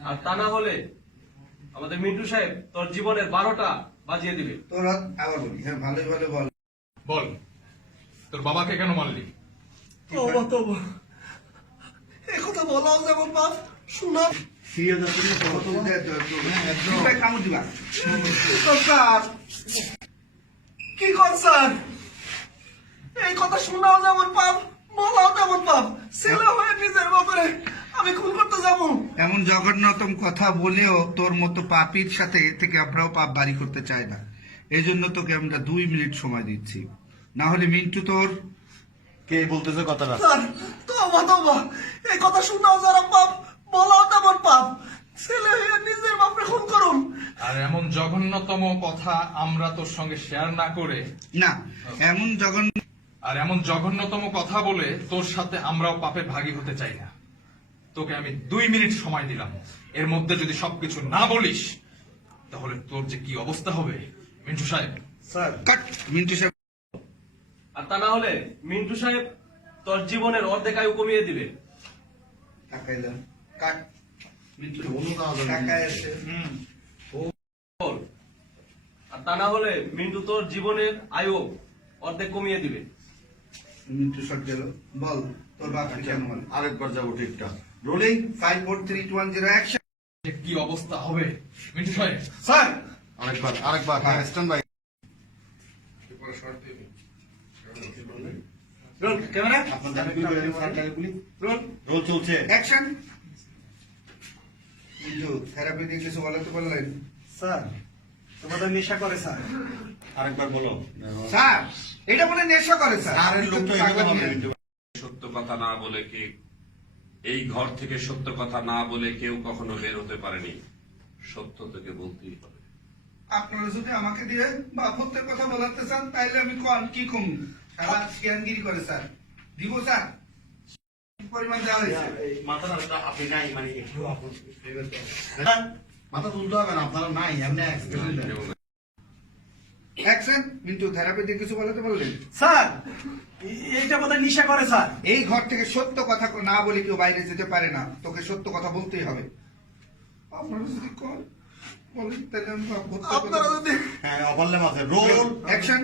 আর তা না হলে আমাদের মিন্টু সাহেব তোর জীবনের বারোটা বাজিয়ে দিবে। তোরা আবার বলি হ্যাঁ ভালো ভালো বল। বল তোর বাবাকে কেন মারলি? তবা তবা। এই কথা বলাও যেমন বাপ শোনা স্যার কি কর স্যার? এই কথা শোনাও যেমন পাপ বলাও তেমন পাপ ছেলে হয়ে নিজের ব্যাপারে আমি খুন করতে যাব। এমন জঘন্যতম কথা বলেও তোর মতো পাপির সাথে এ থেকে আমরাও পাপ বাড়ি করতে চাই না। এই জন্য তোকে আমরা দুই মিনিট সময় দিচ্ছি। না হলে মিন্টু তোর কে বলতেছে কথাটা? স্যার তবা তবা এই কথা শোনাও যারা পাপ বলাও তেমন পাপ। ছেলে হয়ে নিজের বাপরে খুন করুন। আর এমন জঘন্যতম কথা আমরা তোর সঙ্গে শেয়ার না করে না এমন জঘন্য আর এমন জঘন্যতম কথা বলে তোর সাথে আমরাও পাপে ভাগী হতে চাই না। তোকে আমি দুই মিনিট সময় দিলাম। এর মধ্যে যদি সবকিছু না বলিস তাহলে তোর যে কি অবস্থা হবে? মিন্টু সাহেব। স্যার। কাট! মিন্টু সাহেব। আর তা না হলে মিন্টু সাহেব তোর জীবনের অর্ধেক আয়ু কমিয়ে দিবে। টাকাইলাম কাট! মিন্টু টাকা এসে। বল। আর তা না হলে মিন্টু তোর জীবনের আয়ু অর্ধেক কমিয়ে দিবে। মিন্টু শট গেল। বল তোর বাপ কেন বল আরেকবার যাব ঠিকটা rolling five four three two one zero action কি অবস্থা হবে? মিন্টু সাহেব। স্যার! আরেকবার আরেকবার হ্যাঁ stand by roll camera roll roll চলছে। অ্যাকশন মিন্টু থেরাপি দিয়ে কিছু বলাতে পারলেন? স্যার তোমাদের নেশা করে স্যার। আরেকবার বলো। স্যার এটা বলে নেশা করে স্যার। স্যারের লোক তো সত্য কথা না বলে কি এই ঘর থেকে সত্য কথা না বলে কেউ কখনো বের হতে পারেনি। সত্য তোকে বলতেই হবে। আপনারা যদি আমাকে দিয়ে বাপত্বের কথা বলাতে চান তাইলে আমি কন কি কম? সারা জ্ঞানগিরি করে স্যার। দিব স্যার। পরিমাণ দেওয়া হয়েছে? মাথা আপনি নাই মানে একটু হ্যাঁ? মাথা তুলতে হবে না আপনারা নাই এমনি হয়। অ্যাকশন মিন্টু থেরাপি দিয়ে কিছু বলাতে পারলেন? স্যার এইটা বোধহয় নেশা করে স্যার। এই ঘর থেকে সত্য কথা না বলে কেউ বাইরে যেতে পারে না। তোকে সত্য কথা বলতেই হবে। আপনারা যদি বলেন তাহলে আপনারা হ্যাঁ রোল। অ্যাকশন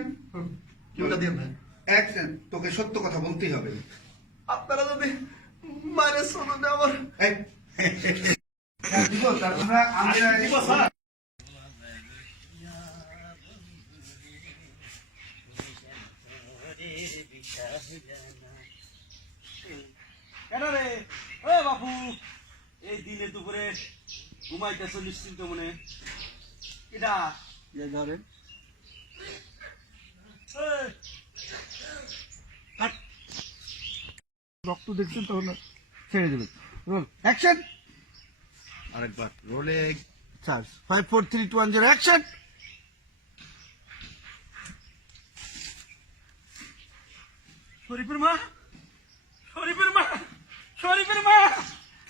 ভাই? অ্যাকশন তোকে সত্য কথা বলতেই হবে। আপনারা যদি শোনো আমার হ্যাঁ, আমরা দিব স্যার কেন রে ও বাপু দিনে দুপুরে ঘুমাইতেছ নিশ্চিন্ত মনে। এটা? ধরেন। রক্ত দেখছেন তখন ছেড়ে দেবে রোল অ্যাকশন! আরেকবার রোলে charge five four three two one zero action! শরীফের মা! শরীফের মা! শরীফের মা!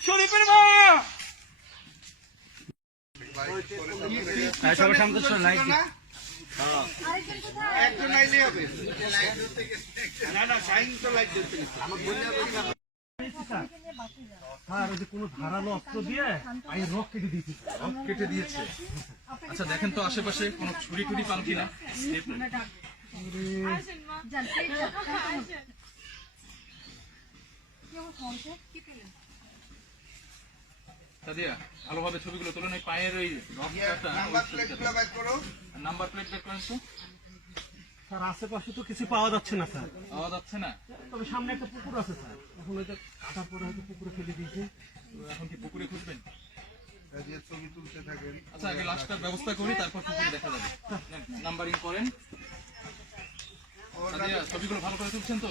শরীফের মা একজন আইলে হবে না না সাইন তো লাইট জ্বলছে স্যার ওই যে কোনো ধারালো অস্ত্র দিয়ে আমি রক কেটে দিয়েছি রক কেটে দিয়েছে আচ্ছা দেখেন তো আশেপাশে কোনো ছুরি টুরি পান কিনা সাদিয়া ভালোভাবে ছবিগুলো তুলে নেই। পায়ের ওই নাম্বার প্লেট বের করেন তো। স্যার আশেপাশে তো কিছু পাওয়া যাচ্ছে না স্যার। পাওয়া যাচ্ছে না। তবে সামনে একটা পুকুর আছে স্যার। এখন ওইটা কাটার পরে হয়তো পুকুরে ফেলে দিয়েছে। এখন কি পুকুরে খুঁজবেন? ছবি তুলতে থাকেন। আচ্ছা আগে লাস্টটার ব্যবস্থা করি তারপর পুকুরে দেখা যাবে। নাম্বারিং করেন। ছবিগুলো ভালো করে তুলছেন তো?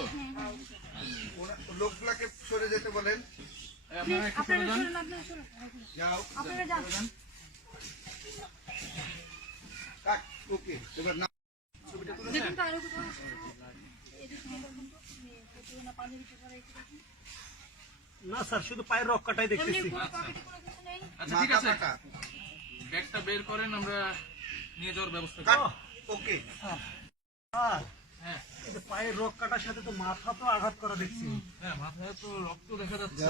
ওরা- লোকগুলাকে সরে যেতে বলেন। এই আপনারা একটু সরে যান। যাও। সরে যান। কাট ওকে এবার না না স্যার শুধু পায়ের রক কাটাই দেখতেছি। আচ্ছা ঠিক আছে। ব্যাগটা বের করেন আমরা নিয়ে যাওয়ার ব্যবস্থা ওকে। স্যার পায়ের রক কাটার সাথে তো মাথা তো আঘাত করা দেখছি। হ্যাঁ মাথায় তো রক্ত দেখা যাচ্ছে।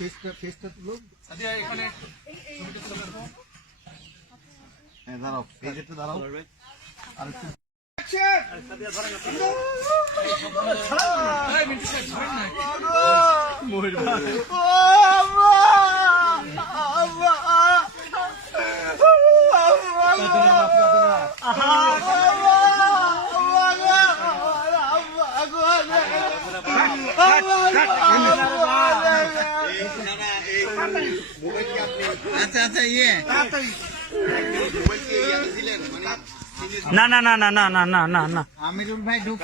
ফেসটা ফেসটা তুলো। সাদিয়া এখানে ছবিটা তুলে রাখো। হ্যাঁ দাঁড়াও এই যেটা দাঁড়াও। মিন্টু সাহেব, আচ্ছা আচ্ছা ইয়ে। না না না না না না না না না। আমিরুল ভাই ঢুক